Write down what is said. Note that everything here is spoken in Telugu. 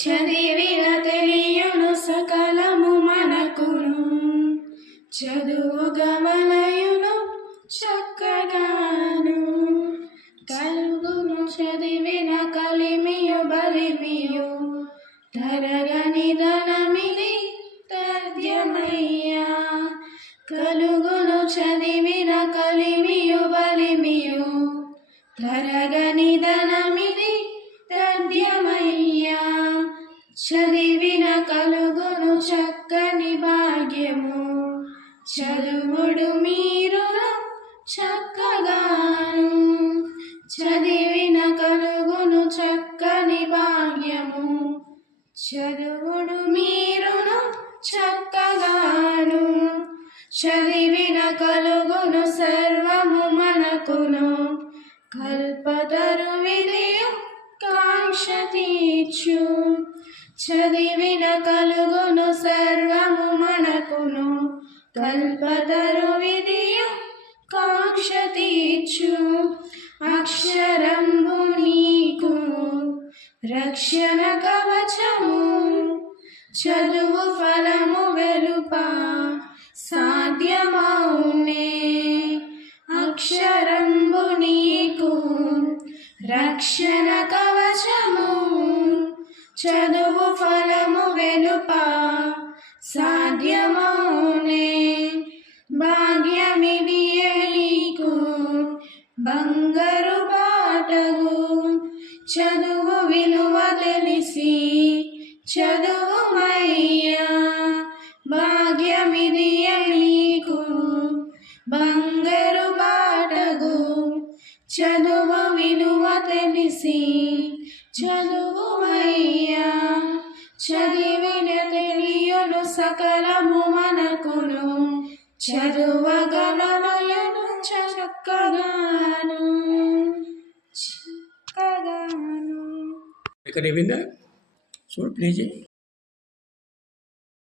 చదివిన తెలియును సకలము మనకును, చదువుగమలయును చక్కగాను. కలుగును చదివిన కలిమియు బలిమియు, తరగని ధనమిది తథ్యమయ్యా. కలుగును చదివిన కలిమియు బలిమియు, తరగని ధనమిది తథ్యమయ్యా. చదివిన కలుగును చక్కని భాగ్యము, చదువుడు మీరు చక్కగాను. చదివిన కలుగును చక్కని భాగ్యము, చదువుడు మీరును చక్కగాను. చదివిన కలుగును సర్వము మనకును, కల్పతరు విధియు కాంక్ష తీర్చు. చదివిన కలుగును సర్వము మనకును, కల్పతరు విధియు కాంక్ష తీర్చు. అక్షరంబు నీకు రక్షణ కవచము, చదువు ఫలము వెలుప సాధ్యమౌనే. అక్షరంబు నీకు రక్షణ కవచము, చదువు ఫలము వెలుప సాధ్యమౌనే. భాగ్యమిది నీకు బంగారు బాటగు, చదువు విలువ తెలిసి చదువుమయ్యా. భాగ్యమిది నీకు బంగారు బాటగు, చదువు విలువ తెలిసి చదువుమయ్యా. చదివిన తెలియును సకలము మనకును, చదువగలమయను చక్కగాను. ఇక్కడ ఏమైందా చూడు ప్లీజ్.